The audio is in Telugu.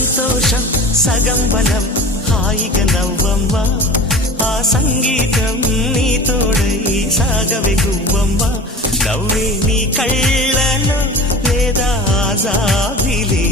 సంతోషం సగం బలం హాయిగా నవ్వమ్మా ఆ సంగీతం నీ తోడై సాగవే గువ్వమ్మా నవ్వే నీ కళ్ళలో లేదా జాబిలి